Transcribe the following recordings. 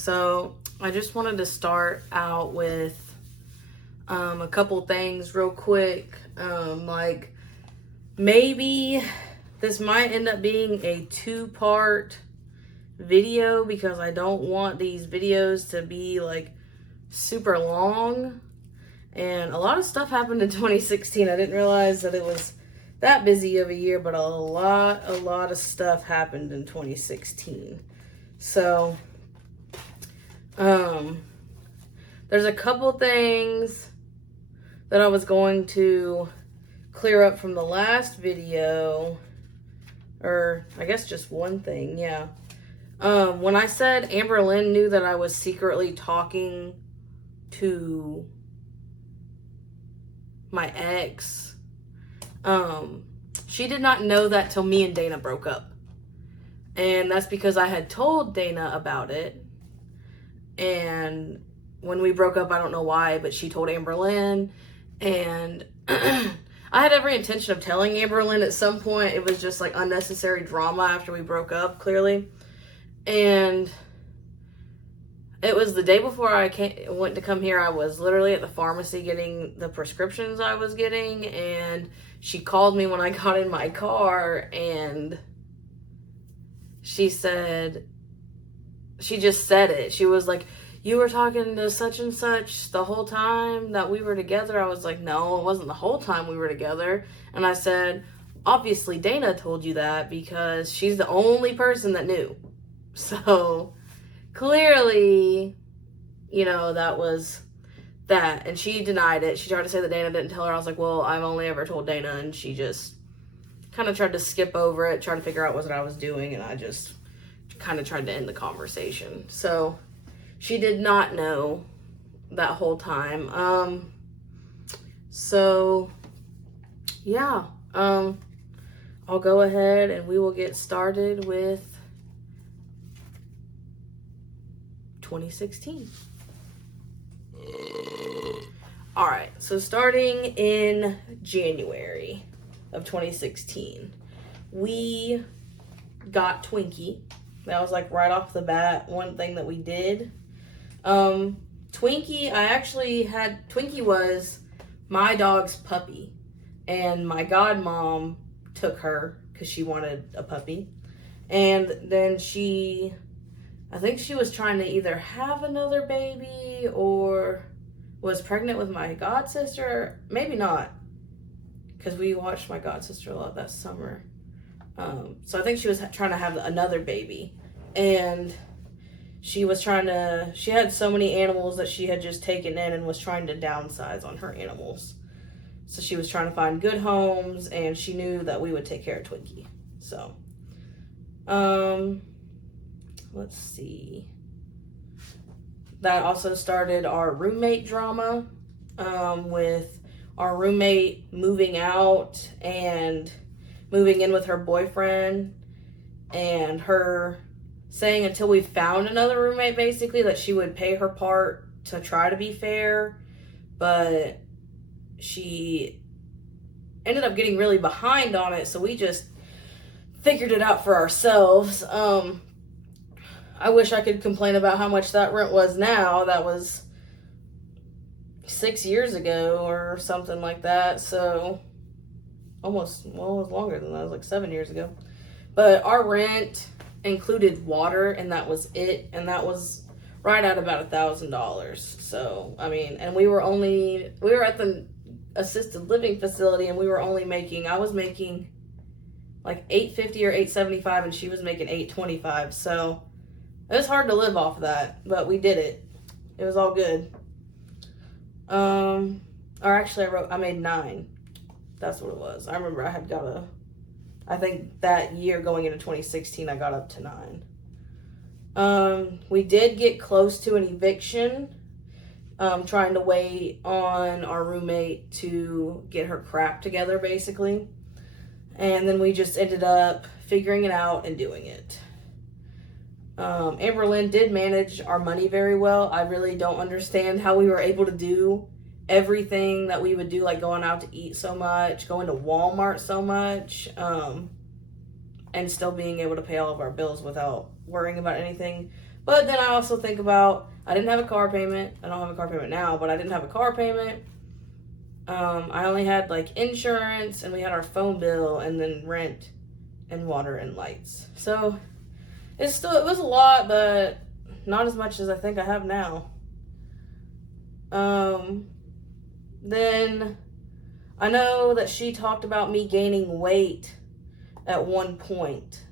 So I just wanted to start out with a couple things real quick. Like maybe this might end up being a 2-part video because I don't want these videos to be like super long. And a lot of stuff happened in 2016. I didn't realize that it was that busy of a year, but a lot of stuff happened in 2016. So, there's a couple things that I was going to clear up from the last video, or I guess just one thing, yeah. When I said Amber Lynn knew that I was secretly talking to my ex, she did not know that till me and Dana broke up. And that's because I had told Dana about it. And when we broke up, I don't know why, but she told Amber Lynn. And I had every intention of telling Amber Lynn at some point. It was just like unnecessary drama after we broke up, clearly. And it was the day before I went to come here. I was literally at the pharmacy getting the prescriptions I was getting, and she called me when I got in my car, and she just said it. She was like, "You were talking to such and such the whole time that we were together." I was like, "No, it wasn't the whole time we were together." And I said, "Obviously Dana told you that because she's the only person that knew." So clearly, you know, that was that. And she denied it. She tried to say that Dana didn't tell her. I was like, well, I've only ever told Dana. And she just kind of tried to skip over it, try to figure out what I was doing. And I just kind of tried to end the conversation. So she did not know that whole time. So yeah, I'll go ahead and we will get started with 2016. All right, so starting in January of 2016, we got Twinkie. That was like right off the bat, one thing that we did. Twinkie, Twinkie was my dog's puppy, and my godmom took her because she wanted a puppy. And then I think she was trying to either have another baby or was pregnant with my god sister. Maybe not, because we watched my god sister a lot that summer. So I think she was trying to have another baby. And she had so many animals that she had just taken in and was trying to downsize on her animals. So she was trying to find good homes, and she knew that we would take care of Twinkie. So, let's see. That also started our roommate drama, with our roommate moving out and moving in with her boyfriend, and her saying until we found another roommate, basically, that she would pay her part to try to be fair, but she ended up getting really behind on it, so we just figured it out for ourselves. I wish I could complain about how much that rent was now. That was 6 years ago or something like that. So it was longer than that. It was like 7 years ago. But our rent included water, and that was it. And that was right at about $1,000. So, I mean, and we were at the assisted living facility, and I was making like $850 or $875, and she was making $825. So it was hard to live off of that, but we did it. It was all good. Or actually I made 9. That's what it was. I remember I think that year going into 2016, I got up to 9. We did get close to an eviction, trying to wait on our roommate to get her crap together, basically. And then we just ended up figuring it out and doing it. Amber Lynn did manage our money very well. I really don't understand how we were able to do everything that we would do, like going out to eat so much, going to Walmart so much, and still being able to pay all of our bills without worrying about anything. But then I also think about, I didn't have a car payment. I don't have a car payment now, but I didn't have a car payment. I only had like insurance, and we had our phone bill, and then rent and water and lights. So it was a lot, but not as much as I think I have now. Then I know that she talked about me gaining weight at one point.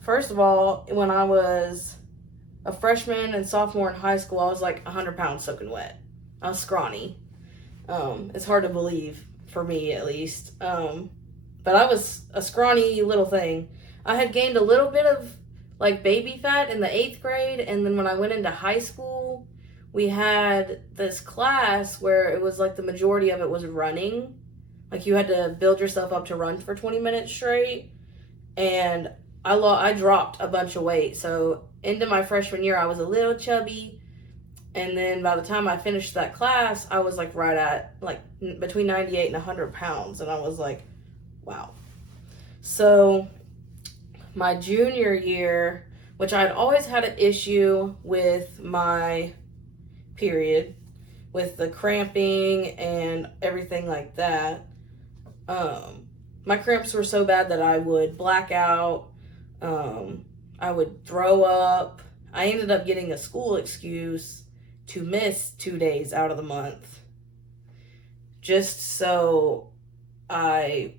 First of all, when I was a freshman and sophomore in high school, I was like 100 pounds soaking wet. I was scrawny. It's hard to believe, for me at least. But I was a scrawny little thing. I had gained a little bit of like baby fat in the 8th grade, and then when I went into high school, we had this class where it was like the majority of it was running. Like you had to build yourself up to run for 20 minutes straight. And I dropped a bunch of weight. So into my freshman year, I was a little chubby. And then by the time I finished that class, I was like right at like between 98 and 100 pounds. And I was like, wow. So my junior year, which I'd always had an issue with my period, with the cramping and everything like that. My cramps were so bad that I would black out. I would throw up. I ended up getting a school excuse to miss 2 days out of the month, just so I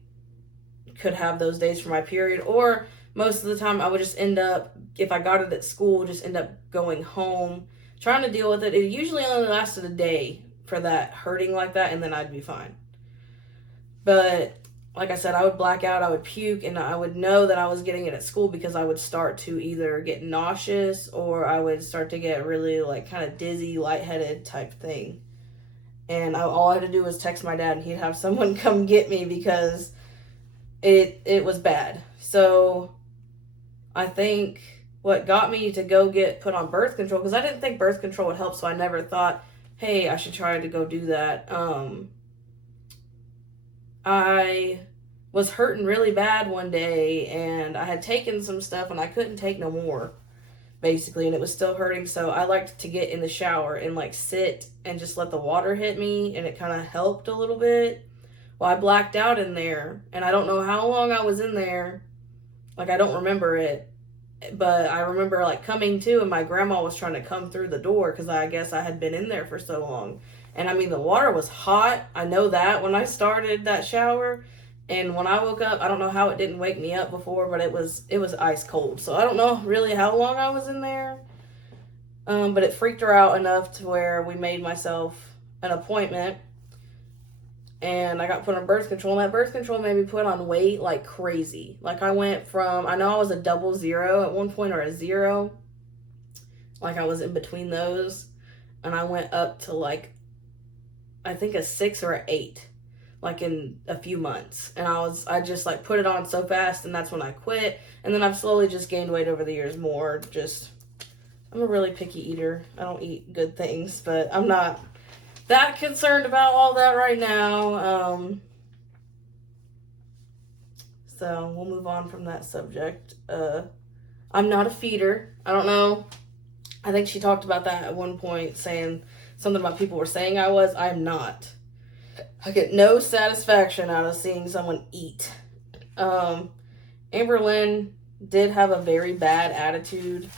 could have those days for my period. Or most of the time I would just end up, if I got it at school, just end up going home, trying to deal with it. It usually only lasted a day for that hurting like that, and then I'd be fine. But like I said, I would black out, I would puke, and I would know that I was getting it at school because I would start to either get nauseous or I would start to get really like kind of dizzy, lightheaded type thing. And all I had to do was text my dad, and he'd have someone come get me because it was bad. So I think what got me to go get put on birth control, because I didn't think birth control would help, so I never thought, hey, I should try to go do that. I was hurting really bad one day, and I had taken some stuff, and I couldn't take no more, basically, and it was still hurting. So I liked to get in the shower and like sit and just let the water hit me, and it kind of helped a little bit. Well, I blacked out in there, and I don't know how long I was in there. Like, I don't remember it, but I remember like coming to, and my grandma was trying to come through the door because I guess I had been in there for so long. And I mean, the water was hot. I know that when I started that shower. And when I woke up, I don't know how it didn't wake me up before, but it was ice cold. So I don't know really how long I was in there. But it freaked her out enough to where we made myself an appointment. And I got put on birth control. And that birth control made me put on weight like crazy. Like I went from, I know I was a 00 at one point, or a 0. Like I was in between those. And I went up to like, I think a 6 or an 8, like in a few months. And I just like put it on so fast, and that's when I quit. And then I've slowly just gained weight over the years more. I'm a really picky eater. I don't eat good things, but I'm not that concerned about all that right now. So we'll move on from that subject. I'm not a feeder. I don't know. I think she talked about that at one point, saying something about people were saying I was. I'm not. I get no satisfaction out of seeing someone eat. Amber Lynn did have a very bad attitude,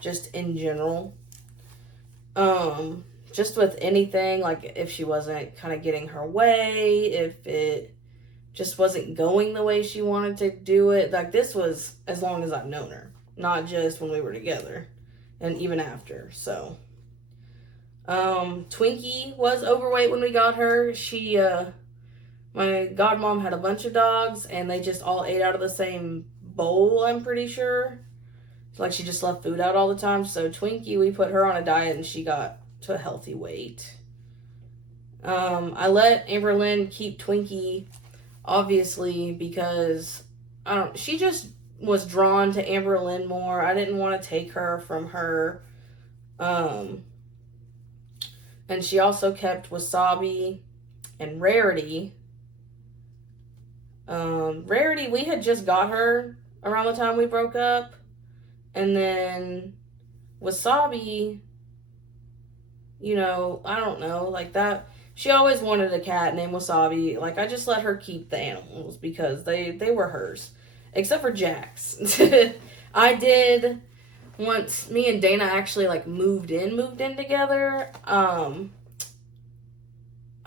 just in general. Just with anything, like if she wasn't kind of getting her way, if it just wasn't going the way she wanted to do it. Like this was as long as I've known her, not just when we were together, and even after. So Twinkie was overweight when we got her. She, my godmom had a bunch of dogs, and they just all ate out of the same bowl, I'm pretty sure. Like, she just left food out all the time. So Twinkie, we put her on a diet, and she got to a healthy weight. I let Amber Lynn keep Twinkie, obviously, because, she just was drawn to Amber Lynn more. I didn't want to take her from her. And she also kept Wasabi and Rarity. Rarity, we had just got her around the time we broke up. And then Wasabi, you know, I don't know, like that. She always wanted a cat named Wasabi. Like, I just let her keep the animals because they were hers. Except for Jax. I did, once me and Dana actually, like, moved in together,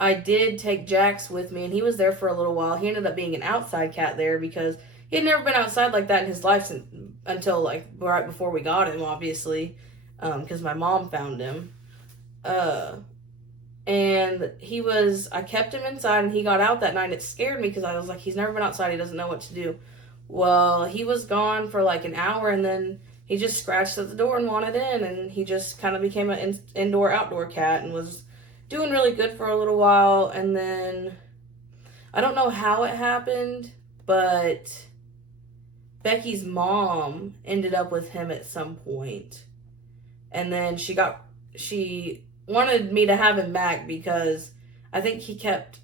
I did take Jax with me, and he was there for a little while. He ended up being an outside cat there because he had never been outside like that in his life until, like, right before we got him, obviously, because my mom found him. And I kept him inside, and he got out that night, and it scared me because I was like, he's never been outside, he doesn't know what to do. Well, he was gone for like an hour, and then he just scratched at the door and wanted in, and he just kind of became an indoor-outdoor cat and was doing really good for a little while. And then I don't know how it happened, but Becky's mom ended up with him at some point. And then she wanted me to have him back because I think he kept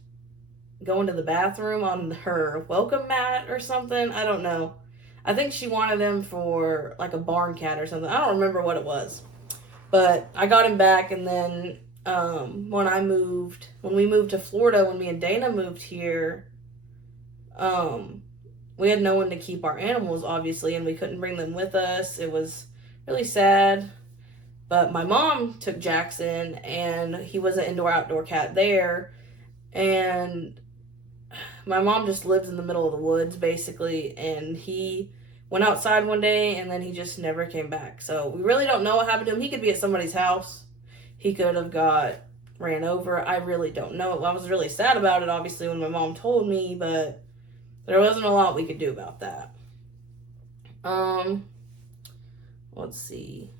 going to the bathroom on her welcome mat or something. I don't know. I think she wanted him for like a barn cat or something. I don't remember what it was. But I got him back, and then when we moved to Florida, when me and Dana moved here, we had no one to keep our animals, obviously, and we couldn't bring them with us. It was really sad. But my mom took Jackson, and he was an indoor-outdoor cat there. And my mom just lives in the middle of the woods, basically, and he went outside one day, and then he just never came back. So we really don't know what happened to him. He could be at somebody's house. He could have got ran over. I really don't know. I was really sad about it, obviously, when my mom told me, but there wasn't a lot we could do about that. Let's see.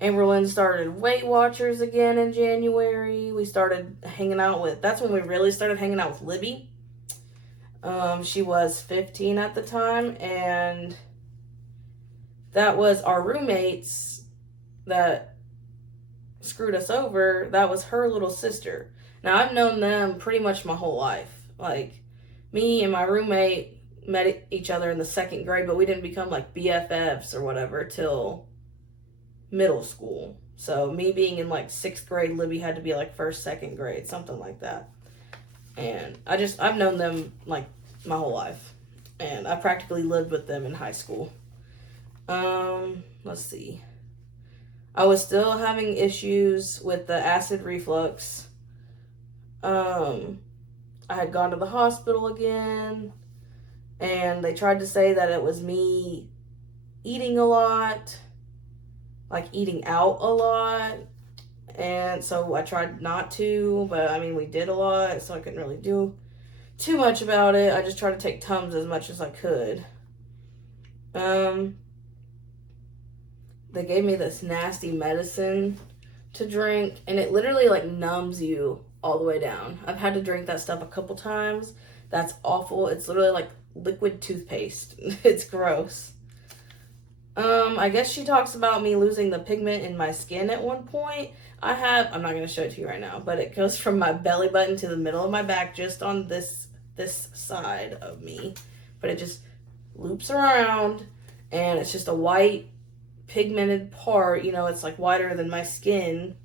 Amberlyn started Weight Watchers again in January. We started hanging out that's when we really started hanging out with Libby. She was 15 at the time, and that was our roommates that screwed us over. That was her little sister. Now, I've known them pretty much my whole life. Like, me and my roommate met each other in the 2nd grade, but we didn't become like BFFs or whatever till middle school. So me being in like 6th grade, Libby had to be like 1st, 2nd grade, something like that. And I've known them like my whole life, and I practically lived with them in high school. Let's see. I was still having issues with the acid reflux. I had gone to the hospital again, and they tried to say that it was me eating a lot, like eating out a lot. And so I tried not to, but I mean, we did a lot, so I couldn't really do too much about it. I just tried to take Tums as much as I could. They gave me this nasty medicine to drink, and it literally like numbs you all the way down. I've had to drink that stuff a couple times. That's awful. It's literally like liquid toothpaste. It's gross. I guess she talks about me losing the pigment in my skin at one point. I'm not going to show it to you right now, but it goes from my belly button to the middle of my back, just on this side of me. But it just loops around, and it's just a white pigmented part. You know, it's like whiter than my skin.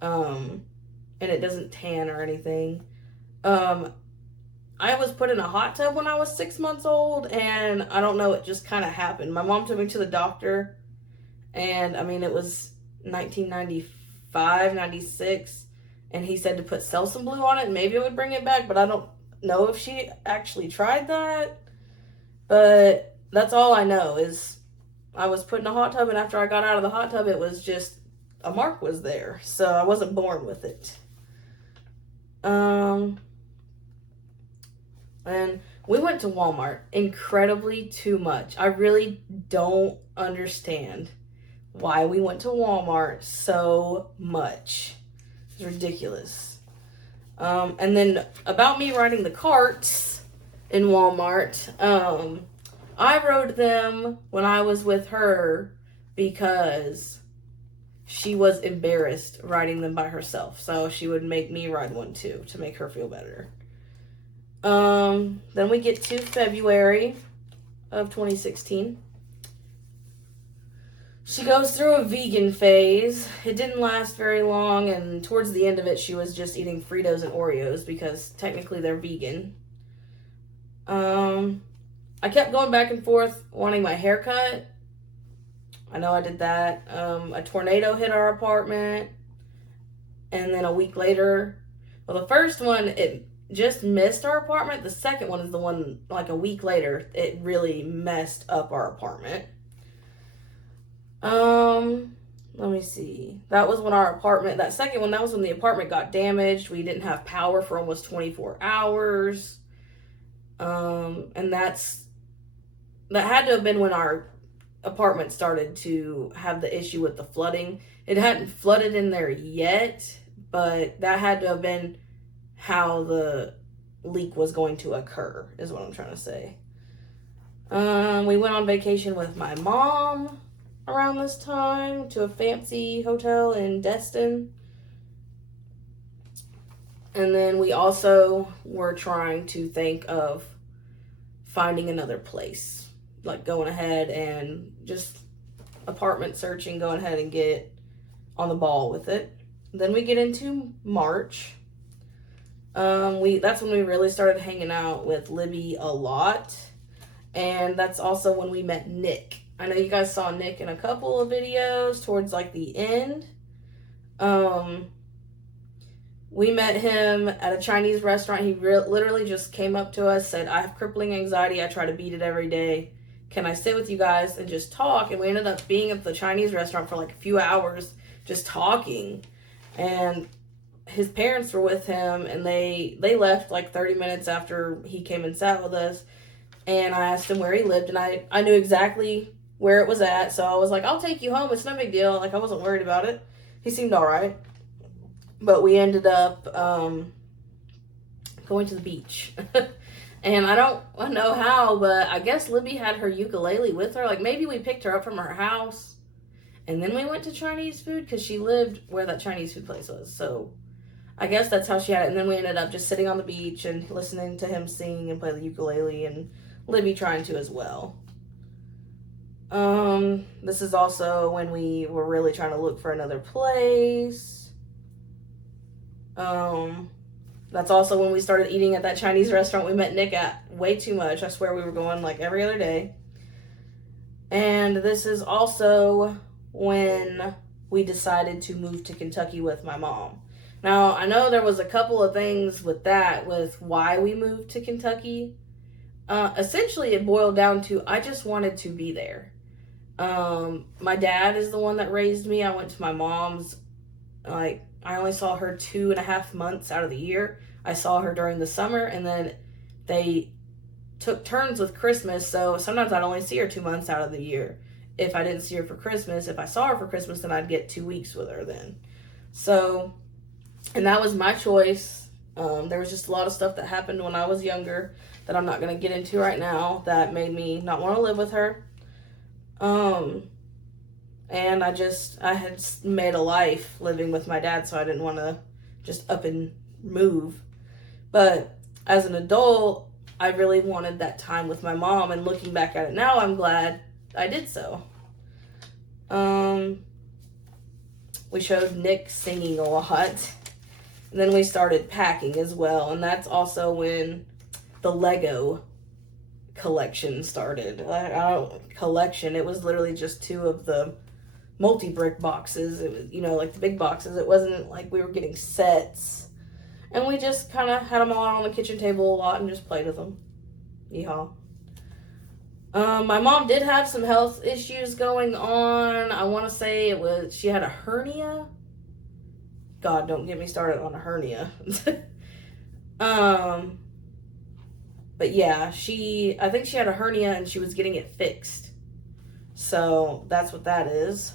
And it doesn't tan or anything. I was put in a hot tub when I was 6 months old, and I don't know, it just kind of happened. My mom took me to the doctor, and I mean, it was 1995, 96, and he said to put Selsun Blue on it, and maybe it would bring it back, but I don't know if she actually tried that. But that's all I know is I was put in a hot tub, and after I got out of the hot tub, it was just, a mark was there, so I wasn't born with it. And we went to Walmart incredibly too much. I really don't understand why we went to Walmart so much. It's ridiculous. And then about me riding the carts in Walmart, I rode them when I was with her because she was embarrassed riding them by herself. So she would make me ride one too to make her feel better. Then we get to February of 2016. she goes through a vegan phase. It didn't last very long, and towards the end of it, she was just eating Fritos and Oreos because technically they're vegan. I kept going back and forth wanting my hair cut. I know I did that. A tornado hit our apartment, and then a week later, well, the first one, it just missed our apartment. The second one is the one, like a week later, it really messed up our apartment. Let me see. That was when that second one, that was when the apartment got damaged. We didn't have power for almost 24 hours. And that had to have been when our apartment started to have the issue with the flooding. It hadn't flooded in there yet, but that had to have been how the leak was going to occur, is what I'm trying to say. We went on vacation with my mom around this time to a fancy hotel in Destin. And then we also were trying to think of finding another place, like going ahead and just apartment searching, going ahead and get on the ball with it. Then we get into March. That's when we really started hanging out with Libby a lot. And that's also when we met Nick. I know you guys saw Nick in a couple of videos towards like the end. We met him at a Chinese restaurant. He literally just came up to us, said, I have crippling anxiety. I try to beat it every day. Can I sit with you guys and just talk? And we ended up being at the Chinese restaurant for like a few hours just talking. And his parents were with him, and they left like 30 minutes after he came and sat with us. And I asked him where he lived, and I knew exactly where it was at. So I was like, I'll take you home. It's no big deal. Like, I wasn't worried about it. He seemed all right. But we ended up going to the beach. And I don't know how, but I guess Libby had her ukulele with her. Like, maybe we picked her up from her house, and then we went to Chinese food, because she lived where that Chinese food place was. So I guess that's how she had it. And then we ended up just sitting on the beach and listening to him sing and play the ukulele, and Libby trying to as well. This is also when we were really trying to look for another place. That's also when we started eating at that Chinese restaurant we met Nick at way too much. I swear we were going like every other day. And this is also when we decided to move to Kentucky with my mom. Now, I know there was a couple of things with why we moved to Kentucky. Essentially, it boiled down to, I just wanted to be there. My dad is the one that raised me. I went to my mom's, I only saw her 2.5 months out of the year. I saw her during the summer, and then they took turns with Christmas, so sometimes I'd only see her 2 months out of the year. If I didn't see her for Christmas, if I saw her for Christmas, then I'd get 2 weeks with her then. So, and that was my choice. There was just a lot of stuff that happened when I was younger that I'm not going to get into right now that made me not want to live with her. And I had made a life living with my dad, so I didn't want to just up and move. But as an adult, I really wanted that time with my mom, and looking back at it now, I'm glad I did so. We showed Nick singing a lot, and then we started packing as well, and that's also when the Lego collection started. It was literally just 2 of the multi-brick boxes. It was, like the big boxes. It wasn't like we were getting sets. And we just kind of had them all on the kitchen table a lot and just played with them. Yeehaw. My mom did have some health issues going on. I want to say she had a hernia. God, don't get me started on a hernia. But yeah, I think she had a hernia and she was getting it fixed. So that's what that is.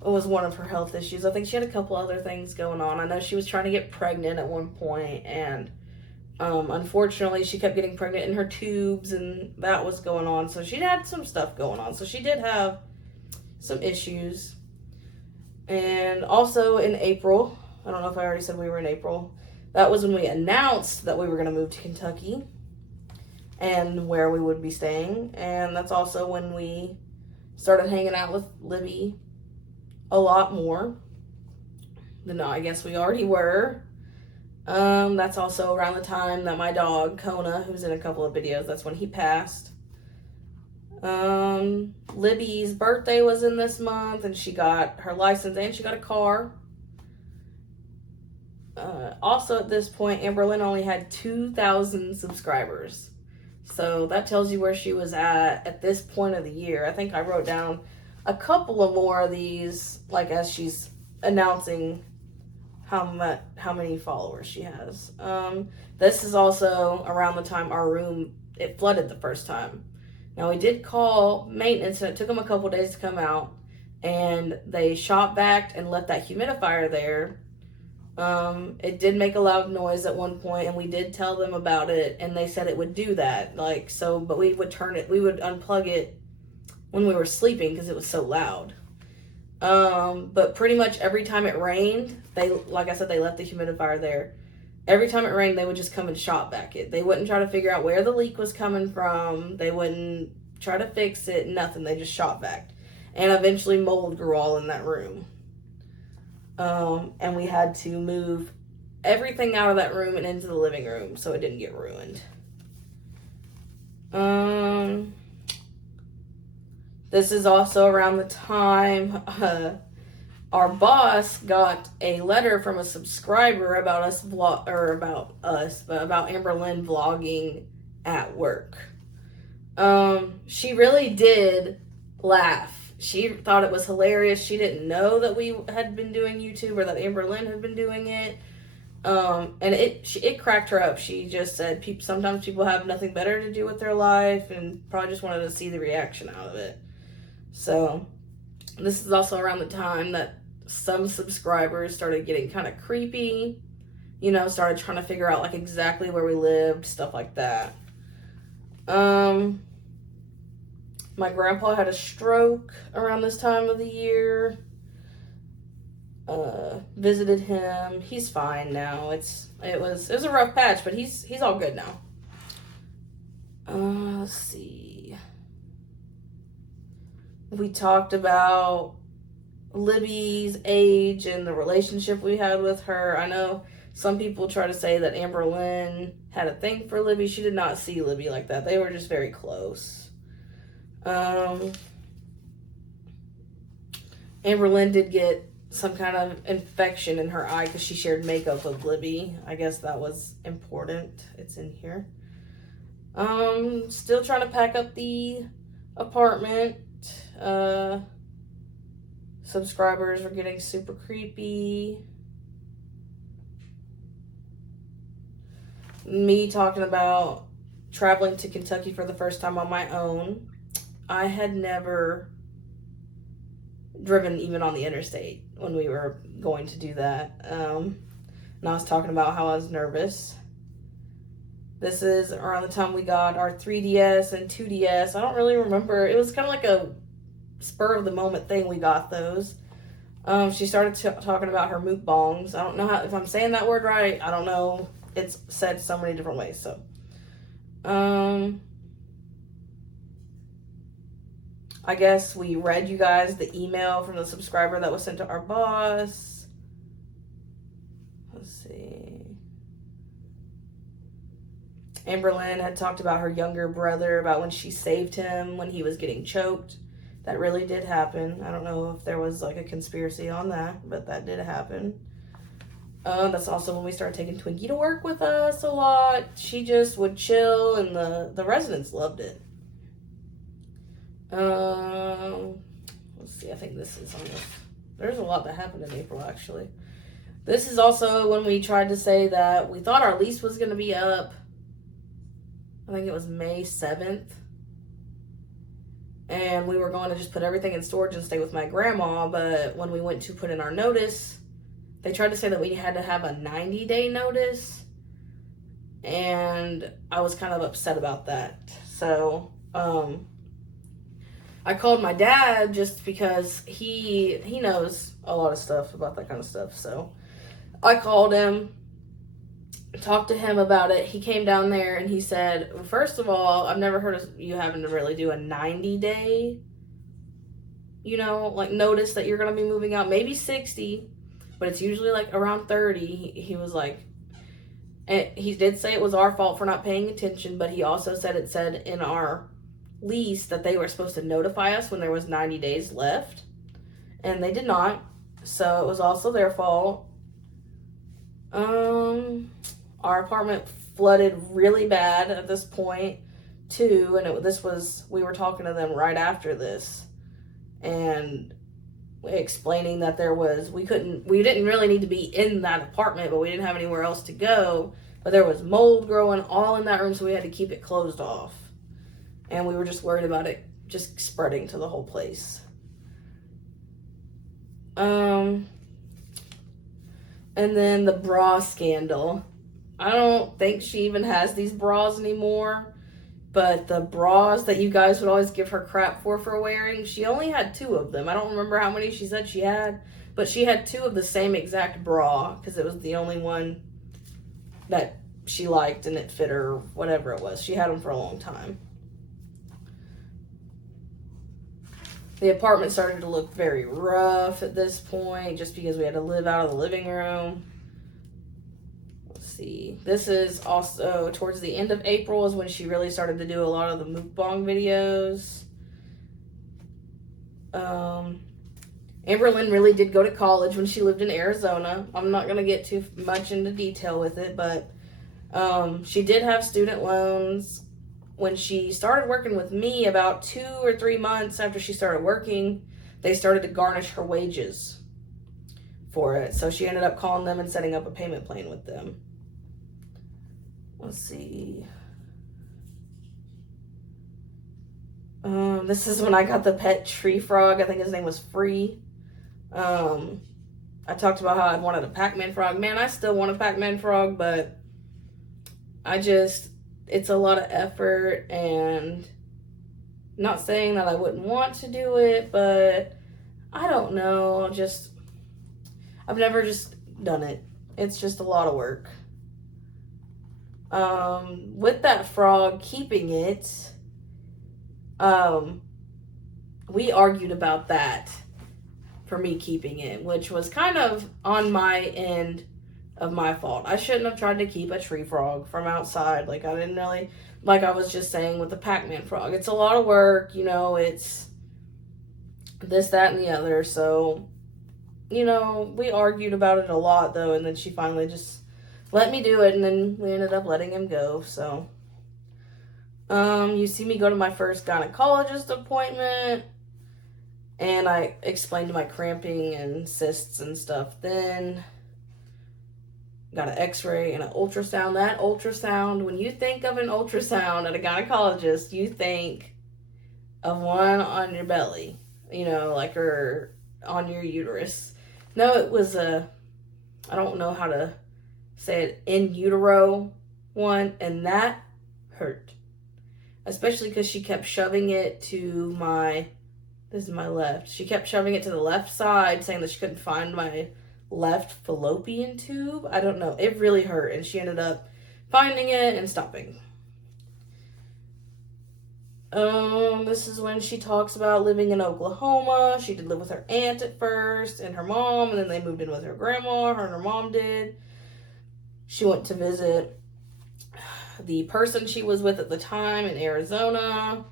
It was one of her health issues. I think she had a couple other things going on. I know she was trying to get pregnant at one point, and unfortunately she kept getting pregnant in her tubes, and that was going on. So she had some stuff going on. So she did have some issues. And also in April, I don't know if I already said we were in April, that was when we announced that we were going to move to Kentucky and where we would be staying. And that's also when we started hanging out with Libby a lot more than I guess we already were. That's also around the time that my dog, Kona, who's in a couple of videos, that's when he passed. Libby's birthday was in this month, and she got her license and she got a car. Also at this point, Amberlynn only had 2,000 subscribers. So that tells you where she was at this point of the year. I think I wrote down a couple of more of these, like as she's announcing how many followers she has. This is also around the time our room, it flooded the first time. Now we did call maintenance and it took them a couple days to come out, and they shop vac and left that humidifier there. It did make a loud noise at one point, and we did tell them about it, and they said it would do that. Like, so, but we would unplug it when we were sleeping because it was so loud. But pretty much every time it rained, like I said, they left the humidifier there. Every time it rained, they would just come and shop vac it. They wouldn't try to figure out where the leak was coming from. They wouldn't try to fix it, nothing. They just shop vac. And eventually mold grew all in that room. And we had to move everything out of that room and into the living room so it didn't get ruined. This is also around the time our boss got a letter from a subscriber about about Amberlynn vlogging at work. She really did laugh. She thought it was hilarious. She didn't know that we had been doing YouTube or that Amberlynn had been doing it. And it cracked her up. She just said sometimes people have nothing better to do with their life and probably just wanted to see the reaction out of it. So this is also around the time that some subscribers started getting kind of creepy, started trying to figure out like exactly where we lived, stuff like that. My grandpa had a stroke around this time of the year. Visited him. He's fine now. It was a rough patch, but he's all good now. Let's see. We talked about Libby's age and the relationship we had with her. I know some people try to say that Amberlynn had a thing for Libby. She did not see Libby like that. They were just very close. Amberlynn did get some kind of infection in her eye because she shared makeup with Libby. I guess that was important. It's in here. Still trying to pack up the apartment. Subscribers were getting super creepy. Me talking about traveling to Kentucky for the first time on my own. I had never driven even on the interstate when we were going to do that. And I was talking about how I was nervous. This is around the time we got our 3DS and 2DS. I don't really remember. It was kind of like a spur of the moment thing. We got those. She started talking about her mukbangs. I don't know if I'm saying that word right. I don't know. It's said so many different ways. So, I guess we read you guys the email from the subscriber that was sent to our boss. Let's see. Amberlynn had talked about her younger brother, about when she saved him when he was getting choked. That really did happen. I don't know if there was like a conspiracy on that, but that did happen. That's also when we started taking Twinkie to work with us a lot. She just would chill, and the residents loved it. Let's see, I think this is on this. There's a lot that happened in April, actually. This is also when we tried to say that we thought our lease was going to be up. I think it was May 7th. And we were going to just put everything in storage and stay with my grandma, but when we went to put in our notice, they tried to say that we had to have a 90-day notice, and I was kind of upset about that. So, I called my dad just because he knows a lot of stuff about that kind of stuff. So I called him, talked to him about it. He came down there and he said, first of all, I've never heard of you having to really do a 90-day like notice that you're going to be moving out. Maybe 60, but it's usually like around 30. He was like, and he did say it was our fault for not paying attention, but he also said it said in our lease that they were supposed to notify us when there was 90 days left, and they did not. So it was also their fault. Our apartment flooded really bad at this point too, and we were talking to them right after this and explaining that we didn't really need to be in that apartment, but we didn't have anywhere else to go, but there was mold growing all in that room, so we had to keep it closed off, and we were just worried about it just spreading to the whole place. And then the bra scandal. I don't think she even has these bras anymore, but the bras that you guys would always give her crap for wearing, she only had 2 of them. I don't remember how many she said she had, but she had 2 of the same exact bra because it was the only one that she liked and it fit her, whatever it was. She had them for a long time. The apartment started to look very rough at this point just because we had to live out of the living room. Let's see. This is also towards the end of April is when she really started to do a lot of the mukbang videos. Amberlynn really did go to college when she lived in Arizona. I'm not going to get too much into detail with it, but she did have student loans. When she started working with me, about 2 or 3 months after she started working, they started to garnish her wages for it. So she ended up calling them and setting up a payment plan with them. Let's see. This is when I got the pet tree frog. I think his name was Free. I talked about how I wanted a Pac-Man frog. Man, I still want a Pac-Man frog, but it's a lot of effort, and not saying that I wouldn't want to do it, but I don't know, I've never just done it. It's just a lot of work. With that frog, keeping it, we argued about that for me keeping it, which was kind of on my end of my fault. I shouldn't have tried to keep a tree frog from outside. Like I was just saying with the Pac-Man frog. It's a lot of work, it's this, that, and the other. So, we argued about it a lot though, and then she finally just let me do it, and then we ended up letting him go. So, you see me go to my first gynecologist appointment, and I explained my cramping and cysts and stuff then. Got an x-ray and an ultrasound. That ultrasound, when you think of an ultrasound at a gynecologist, you think of one on your belly, or on your uterus. No, it was I don't know how to say it, in utero one, and that hurt. Especially because she kept shoving it to this is my left. She kept shoving it to the left side, saying that she couldn't find my left fallopian tube. I don't know. It really hurt, and she ended up finding it and stopping. This is when she talks about living in Oklahoma. She did live with her aunt at first and her mom, and then they moved in with her grandma. Her and her mom did. She went to visit the person she was with at the time in Arizona.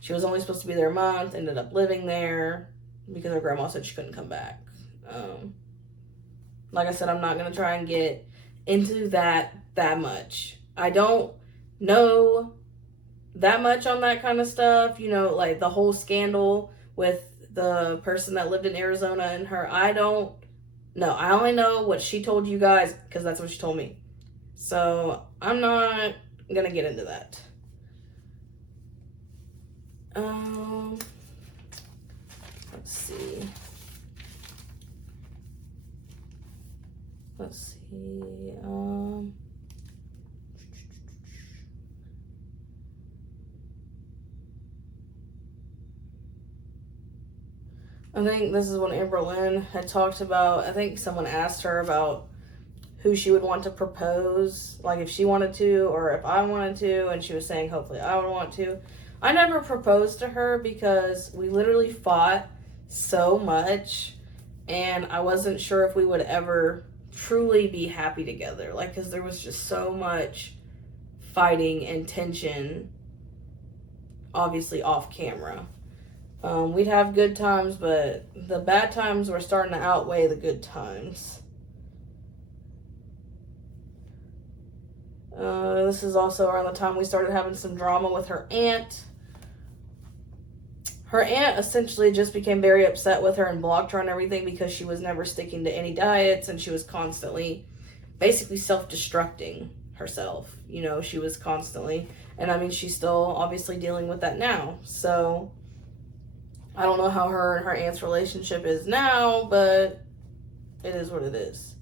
She was only supposed to be there a month, ended up living there because her grandma said she couldn't come back. Like I said, I'm not going to try and get into that much. I don't know that much on that kind of stuff. Like the whole scandal with the person that lived in Arizona and her. I don't know. I only know what she told you guys because that's what she told me. So I'm not going to get into that. Let's see. I think this is when Amberlynn had talked about, I think someone asked her about who she would want to propose, like if she wanted to or if I wanted to, and she was saying hopefully I would want to. I never proposed to her because we literally fought so much, and I wasn't sure if we would ever truly be happy together, like, because there was just so much fighting and tension, obviously off camera. We'd have good times, but the bad times were starting to outweigh the good times. This is also around the time we started having some drama with her aunt. Her aunt essentially just became very upset with her and blocked her on everything because she was never sticking to any diets, and she was constantly basically self-destructing herself. You know, she was constantly, and I mean, she's still obviously dealing with that now. So I don't know how her and her aunt's relationship is now, but it is what it is.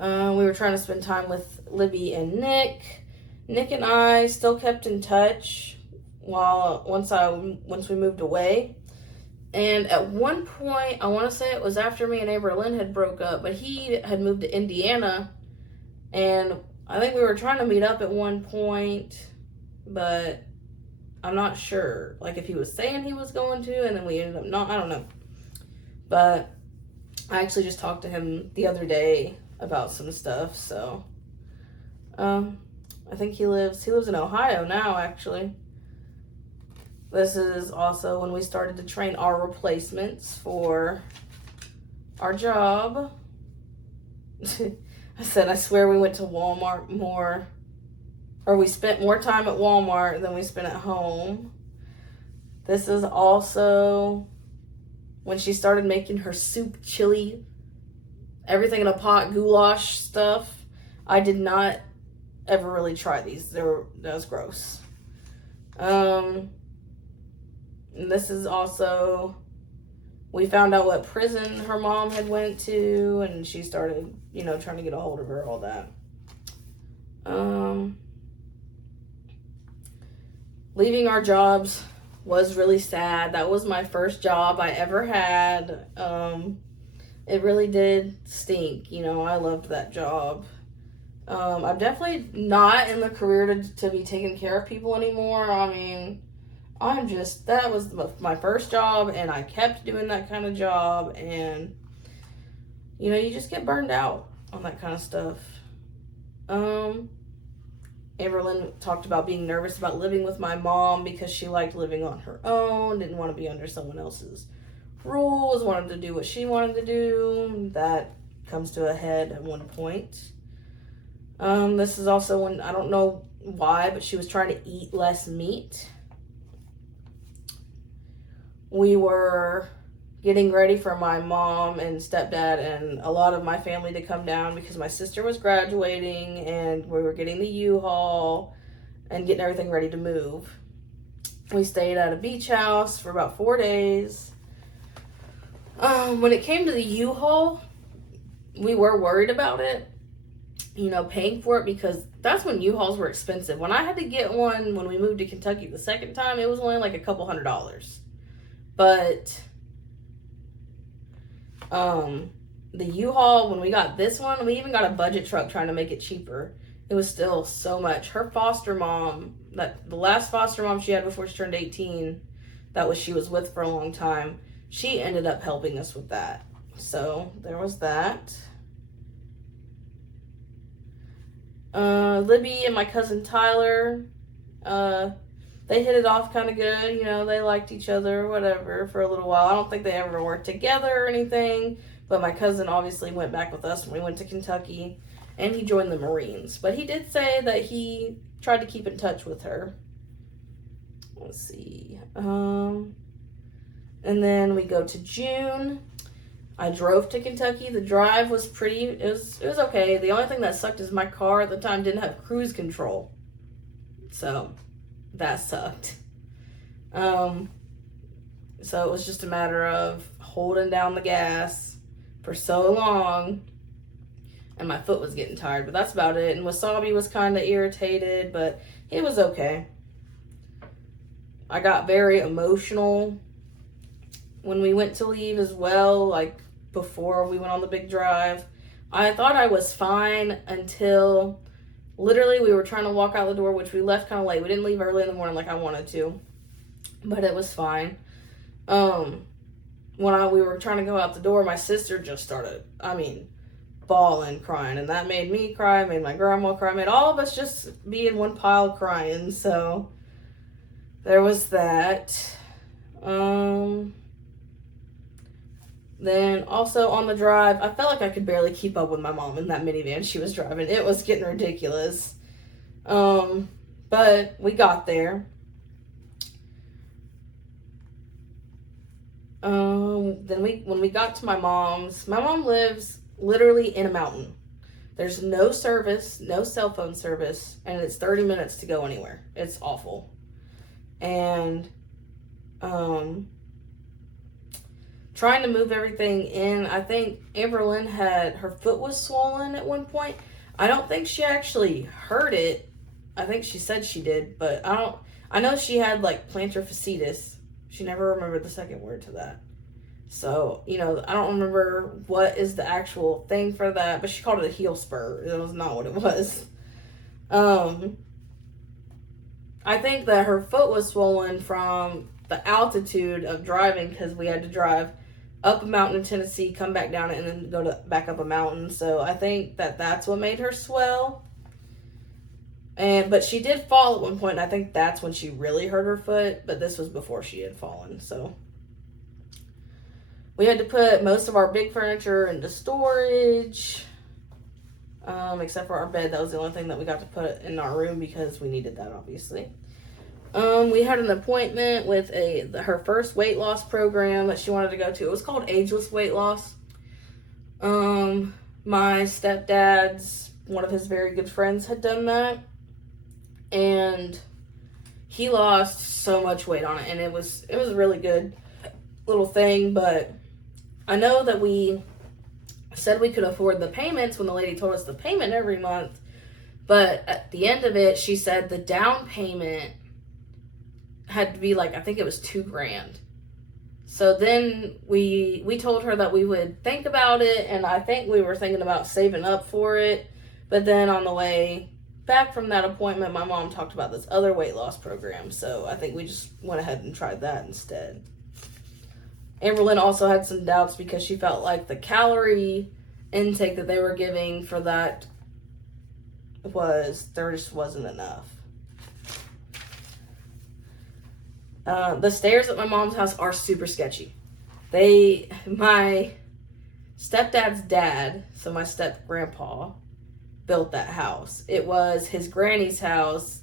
We were trying to spend time with Libby and Nick. Nick and I still kept in touch once we moved away. And at one point, I want to say it was after me and Aberlin had broke up, but he had moved to Indiana, and I think we were trying to meet up at one point, but I'm not sure, like, if he was saying he was going to, and then we ended up not, I don't know. But I actually just talked to him the other day about some stuff, so I think he lives in Ohio now, actually. This is also when we started to train our replacements for our job. I said, I swear we went to Walmart more, or we spent more time at Walmart than we spent at home. This is also when she started making her soup, chili, everything in a pot, goulash stuff. I did not ever really try these. That was gross. And this is also, we found out what prison her mom had went to, and she started, you know, trying to get a hold of her, all that. Leaving our jobs was really sad. That was my first job I ever had. It really did stink. You know, I loved that job. I'm definitely not in the career to be taking care of people anymore. I mean, that was my first job, and I kept doing that kind of job, and, you know, you just get burned out on that kind of stuff. Amberlyn talked about being nervous about living with my mom because she liked living on her own, didn't want to be under someone else's rules, wanted to do what she wanted to do. That comes to a head at one point. This is also when, I don't know why, but she was trying to eat less meat. We were getting ready for my mom and stepdad and a lot of my family to come down because my sister was graduating, and we were getting the U-Haul and getting everything ready to move. We stayed at a beach house for about 4 days. When it came to the U-Haul, we were worried about it, you know, paying for it, because that's when U-Hauls were expensive. When I had to get one when we moved to Kentucky the second time, it was only like a couple $100. But the U-Haul, when we got this one, we even got a budget truck trying to make it cheaper. It was still so much. Her foster mom, the last foster mom she had before she turned 18, she was with for a long time, she ended up helping us with that. So there was that. Libby and my cousin Tyler, they hit it off kind of good. You know, they liked each other, whatever, for a little while. I don't think they ever worked together or anything, but my cousin obviously went back with us when we went to Kentucky, and he joined the Marines. But he did say that he tried to keep in touch with her. Let's see. And then we go to June. I drove to Kentucky. The drive was it was okay. The only thing that sucked is my car at the time didn't have cruise control. So that sucked. So it was just a matter of holding down the gas for so long, and my foot was getting tired, but that's about it. And Wasabi was kind of irritated, but it was okay. I got very emotional when we went to leave as well, like before we went on the big drive. I thought I was fine until literally we were trying to walk out the door, which we left kind of late. We didn't leave early in the morning like I wanted to, but it was fine. When we were trying to go out the door, my sister just started, bawling, crying, and that made me cry, made my grandma cry, made all of us just be in one pile crying. So there was that. Then also on the drive, I felt like I could barely keep up with my mom in that minivan she was driving. It was getting ridiculous. But we got there. Then when we got to my mom lives literally in a mountain. There's no service, no cell phone service, and it's 30 minutes to go anywhere. It's awful. And trying to move everything in, I think Amberlynn her foot was swollen at one point. I don't think she actually hurt it. I think she said she did, but I know she had like plantar fasciitis. She never remembered the second word to that. So, I don't remember what is the actual thing for that, but she called it a heel spur. It was not what it was. I think that her foot was swollen from the altitude of driving, because we had to drive up a mountain in Tennessee, come back down it, and then go back up a mountain. So I think that that's what made her swell. But she did fall at one point, and I think that's when she really hurt her foot, but this was before she had fallen. So we had to put most of our big furniture into storage, except for our bed. That was the only thing that we got to put in our room because we needed that, obviously. We had an appointment with her first weight loss program that she wanted to go to. It was called Ageless Weight Loss. My stepdad's, one of his very good friends had done that, and he lost so much weight on it, and it was a really good little thing. But I know that we said we could afford the payments when the lady told us the payment every month, but at the end of it, she said the down payment had to be like, I think it was $2,000. So then we told her that we would think about it, and I think we were thinking about saving up for it. But then on the way back from that appointment, my mom talked about this other weight loss program, so I think we just went ahead and tried that instead. Amberlynn also had some doubts because she felt like the calorie intake that they were giving for that there just wasn't enough. The stairs at my mom's house are super sketchy. My stepdad's dad, so my step-grandpa, built that house. It was his granny's house,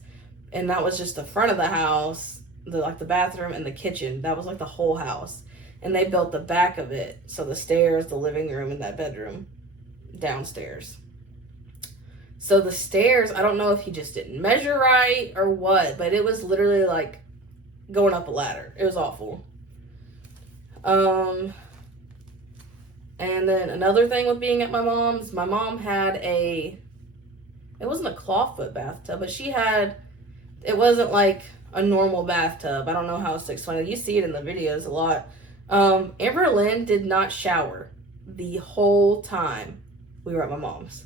and that was just the front of the house, the bathroom and the kitchen. That was like the whole house. And they built the back of it, so the stairs, the living room, and that bedroom downstairs. So the stairs, I don't know if he just didn't measure right or what, but it was literally like going up a ladder. It was awful. And then another thing with being at my mom's, my mom had it wasn't a clawfoot bathtub, but it wasn't like a normal bathtub. I don't know how else to explain it. You see it in the videos a lot. Amberlynn did not shower the whole time we were at my mom's.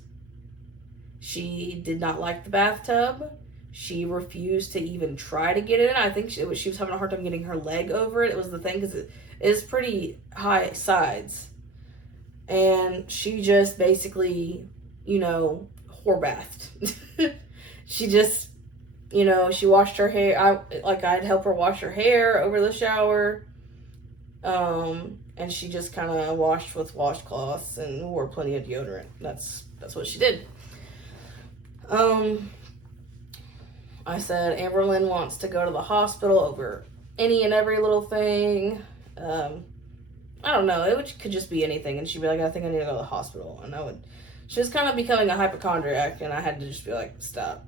She did not like the bathtub. She refused to even try to get in. I think she was having a hard time getting her leg over it. It was the thing, because it is pretty high sides. And she just basically, whore bathed. She just, she washed her hair. I'd help her wash her hair over the shower. And she just kind of washed with washcloths and wore plenty of deodorant. That's what she did. I said Amberlynn wants to go to the hospital over any and every little thing. I don't know. Could just be anything. And she'd be like, I think I need to go to the hospital. And she was kind of becoming a hypochondriac, and I had to just be like, stop.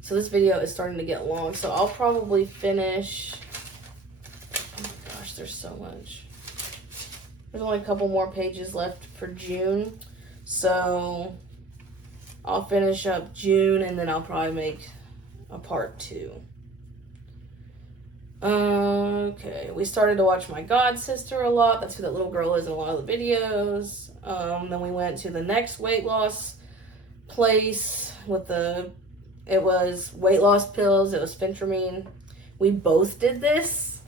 So this video is starting to get long, so I'll probably finish. Oh my gosh, there's so much. There's only a couple more pages left for June, so I'll finish up June, and then I'll probably make a part 2. Okay, we started to watch My God Sister a lot. That's who that little girl is in a lot of the videos. Then we went to the next weight loss place with the It was weight loss pills. It was phentermine. We both did this.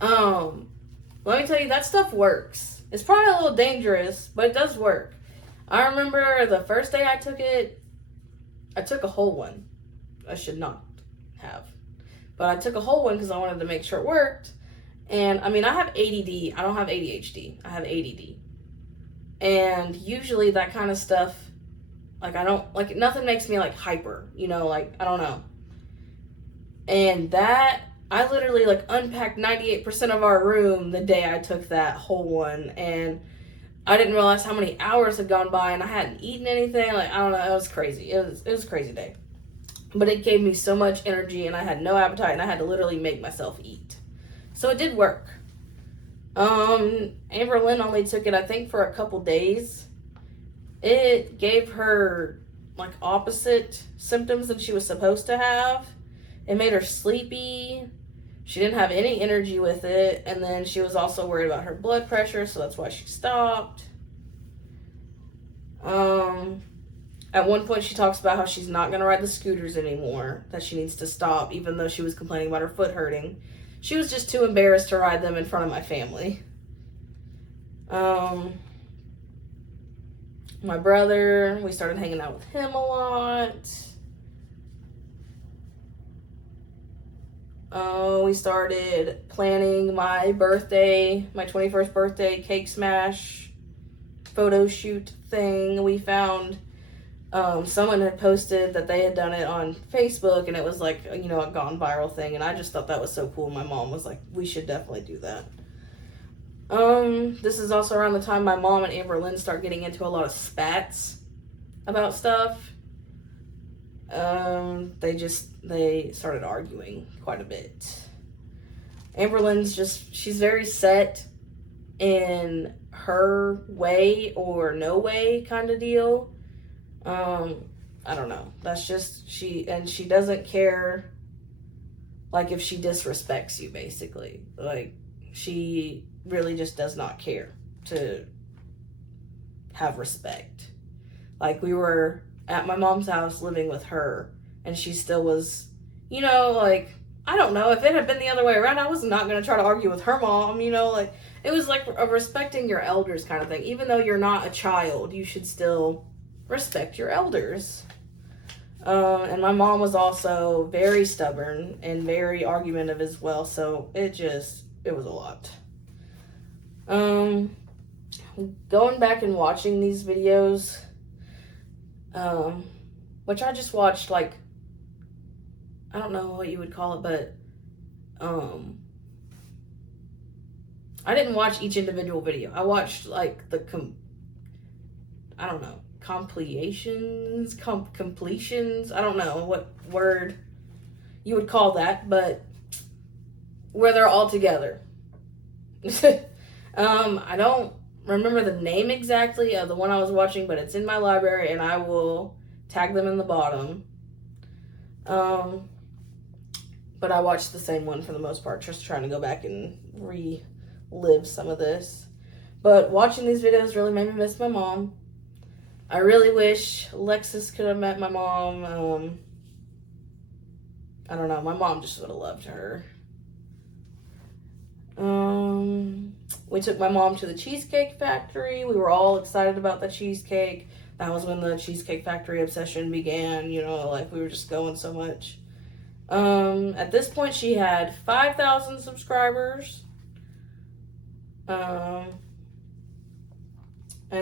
Let me tell you, that stuff works. It's probably a little dangerous, but it does work. I remember the first day I took it, I took a whole one. I should not have. But I took a whole one because I wanted to make sure it worked. And, I mean, I have ADD. I don't have ADHD. I have ADD. And usually that kind of stuff, like, I don't, like, nothing makes me, like, hyper. You know, like, I don't know. And that, I literally, like, unpacked 98% of our room the day I took that whole one. And I didn't realize how many hours had gone by and I hadn't eaten anything. Like, I don't know. It was crazy. It was a crazy day. But it gave me so much energy and I had no appetite and I had to literally make myself eat. So it did work. Amber Lynn only took it, I think, for a couple days. It gave her, like, opposite symptoms than she was supposed to have. It made her sleepy. She didn't have any energy with it. And then she was also worried about her blood pressure, so that's why she stopped. At one point, she talks about how she's not going to ride the scooters anymore, that she needs to stop, even though she was complaining about her foot hurting. She was just too embarrassed to ride them in front of my family. My brother, we started hanging out with him a lot. We started planning my birthday, my 21st birthday cake smash photo shoot thing. We found someone had posted that they had done it on Facebook and it was like, you know, a gone viral thing. And I just thought that was so cool. My mom was like, we should definitely do that. This is also around the time my mom and Amber Lynn start getting into a lot of spats about stuff. They started arguing quite a bit. Amber Lynn's she's very set in her way or no way kind of deal. I don't know. That's just, she doesn't care, like, if she disrespects you, basically. Like, she really just does not care to have respect. Like, we were at my mom's house living with her, and she still was, you know, like, I don't know, if it had been the other way around, I was not going to try to argue with her mom, you know, like, it was like a respecting your elders kind of thing. Even though you're not a child, you should still respect your elders. And my mom was also very stubborn and very argumentative as well, so it was a lot. Going back and watching these videos, which I just watched, like, I don't know what you would call it, but I didn't watch each individual video. I watched, like, I don't know, completions, I don't know what word you would call that, but where they're all together. I don't remember the name exactly of the one I was watching, but it's in my library and I will tag them in the bottom. But I watched the same one for the most part, just trying to go back and relive some of this. But watching these videos really made me miss my mom. I really wish Alexis could have met my mom. I don't know. My mom just would have loved her. We took my mom to the Cheesecake Factory. We were all excited about the cheesecake. That was when the Cheesecake Factory obsession began. You know, like, we were just going so much. At this point, she had 5,000 subscribers. And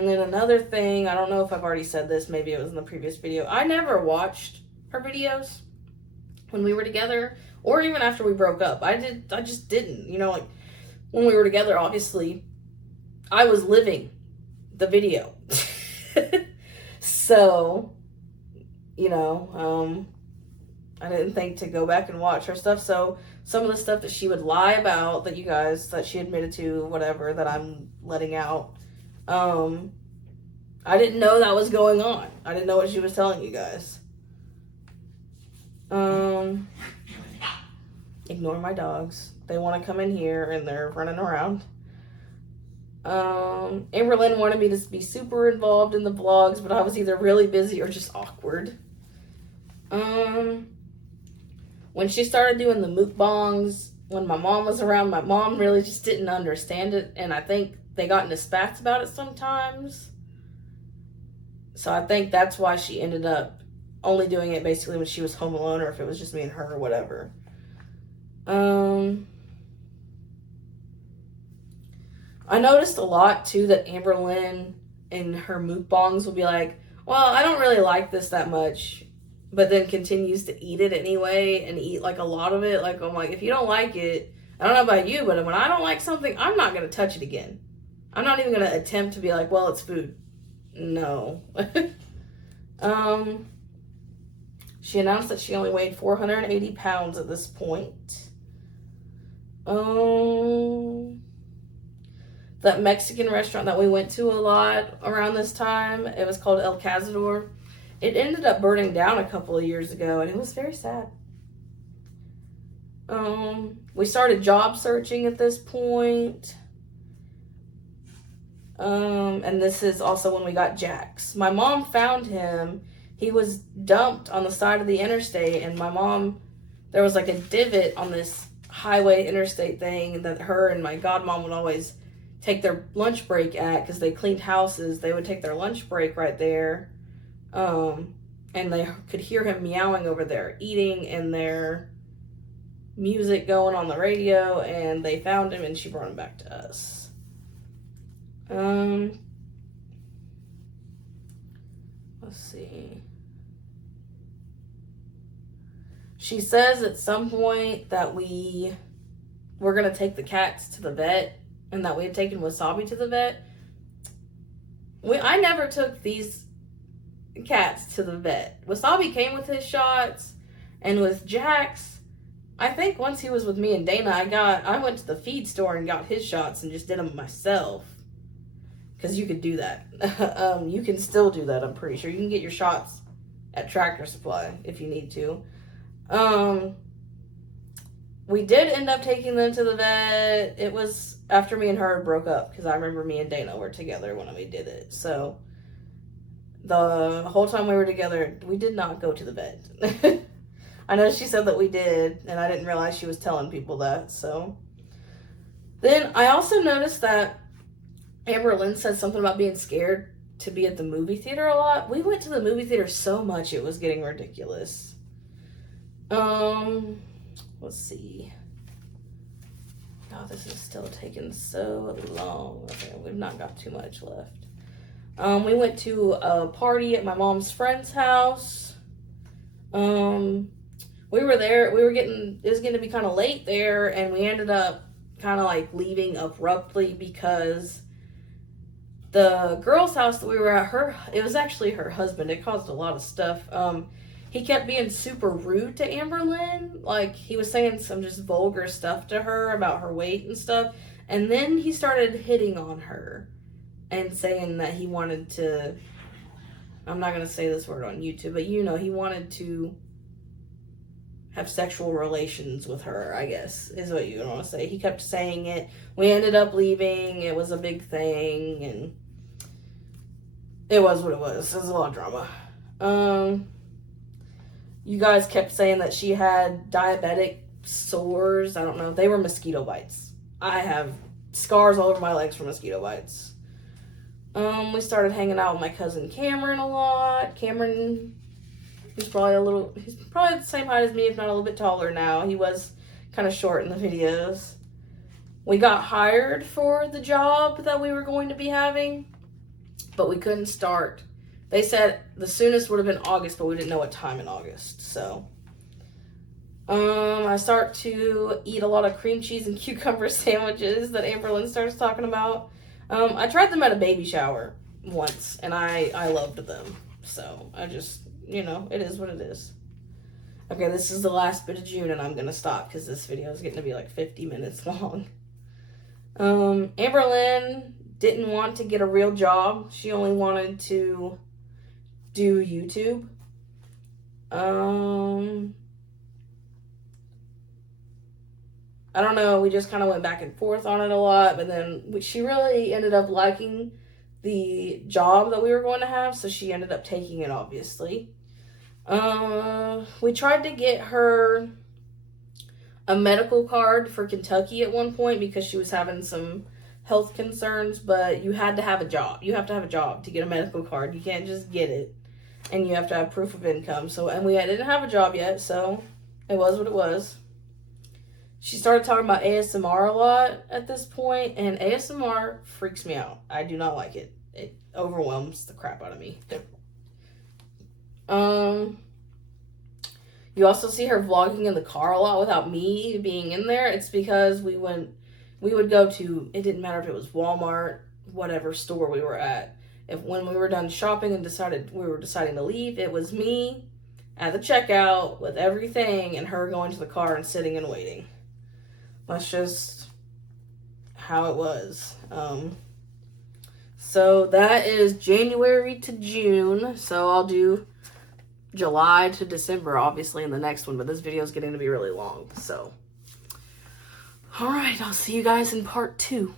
then another thing, I don't know if I've already said this, maybe it was in the previous video. I never watched her videos when we were together, or even after we broke up. I just didn't. You know, like, when we were together, obviously, I was living the video. So, you know, I didn't think to go back and watch her stuff. So some of the stuff that she would lie about, that she admitted to, whatever, that I'm letting out, I didn't know that was going on. I didn't know what she was telling you guys. Ignore my dogs. They want to come in here and they're running around. Amber Lynn wanted me to be super involved in the vlogs, but I was either really busy or just awkward. Um, when she started doing the mukbangs, when my mom was around, my mom really just didn't understand it, and I think they got into spats about it sometimes. So I think that's why she ended up only doing it basically when she was home alone, or if it was just me and her or whatever. I noticed a lot too that Amberlynn in her mukbangs will be like, well, I don't really like this that much, but then continues to eat it anyway and eat like a lot of it. Like, I'm like, if you don't like it, I don't know about you, but when I don't like something, I'm not going to touch it again. I'm not even going to attempt to be like, well, it's food. No. She announced that she only weighed 480 pounds at this point. That Mexican restaurant that we went to a lot around this time, it was called El Cazador. It ended up burning down a couple of years ago, and it was very sad. We started job searching at this point. And this is also when we got Jax. My mom found him. He was dumped on the side of the interstate, and my mom, there was like a divot on this highway interstate thing that her and my godmom would always take their lunch break at, because they cleaned houses. They would take their lunch break right there. And they could hear him meowing over there, eating, and their music going on the radio, and they found him, and she brought him back to us. Let's see. She says at some point that we were going to take the cats to the vet, and that we had taken Wasabi to the vet. I never took these cats to the vet. Wasabi came with his shots, and with Jax, I think once he was with me and Dana, I went to the feed store and got his shots and just did them myself. Because you could do that. You can still do that, I'm pretty sure. You can get your shots at Tractor Supply if you need to. We did end up taking them to the vet. It was after me and her broke up, because I remember me and Dana were together when we did it. So the whole time we were together, we did not go to the vet. I know she said that we did, and I didn't realize she was telling people that. So then I also noticed that Amberlynn said something about being scared to be at the movie theater a lot. We went to the movie theater so much it was getting ridiculous. Let's see. Oh, this is still taking so long. Okay, we've not got too much left. We went to a party at my mom's friend's house. We were there. It was getting to be kind of late there, and we ended up kind of like leaving abruptly because the girl's house that we were at, it was actually her husband. It caused a lot of stuff. He kept being super rude to Amberlynn. Like, he was saying some just vulgar stuff to her about her weight and stuff. And then he started hitting on her and saying that he wanted to, I'm not going to say this word on YouTube, but he wanted to have sexual relations with her, I guess, is what you want to say. He kept saying it. We ended up leaving. It was a big thing, and it was what it was. It was a lot of drama. You guys kept saying that she had diabetic sores. I don't know. They were mosquito bites. I have scars all over my legs from mosquito bites. We started hanging out with my cousin Cameron a lot. Cameron, he's probably the same height as me, if not a little bit taller now. He was kind of short in the videos. We got hired for the job that we were going to be having, but we couldn't start. They said the soonest would have been August, but we didn't know what time in August. So, I start to eat a lot of cream cheese and cucumber sandwiches that Amberlynn starts talking about. I tried them at a baby shower once, and I loved them. So, I just, it is what it is. Okay, this is the last bit of June, and I'm going to stop because this video is getting to be like 50 minutes long. Amberlynn didn't want to get a real job. She only wanted to do YouTube. I don't know, we just kind of went back and forth on it a lot, but then she really ended up liking the job that we were going to have, so she ended up taking it, obviously. We tried to get her a medical card for Kentucky at one point because she was having some health concerns, but you had to have a job. You have to have a job to get a medical card. You can't just get it, and you have to have proof of income. So, and we didn't have a job yet, so it was what it was. She started talking about ASMR a lot at this point, and ASMR freaks me out. I do not like it. It overwhelms the crap out of me. You also see her vlogging in the car a lot without me being in there. It's because we would go to, it didn't matter if it was Walmart, whatever store we were at. When we were done shopping and we were deciding to leave, it was me at the checkout with everything and her going to the car and sitting and waiting. That's just how it was. So that is January to June. So I'll do July to December, obviously, in the next one, but this video is getting to be really long. So, all right, I'll see you guys in part 2.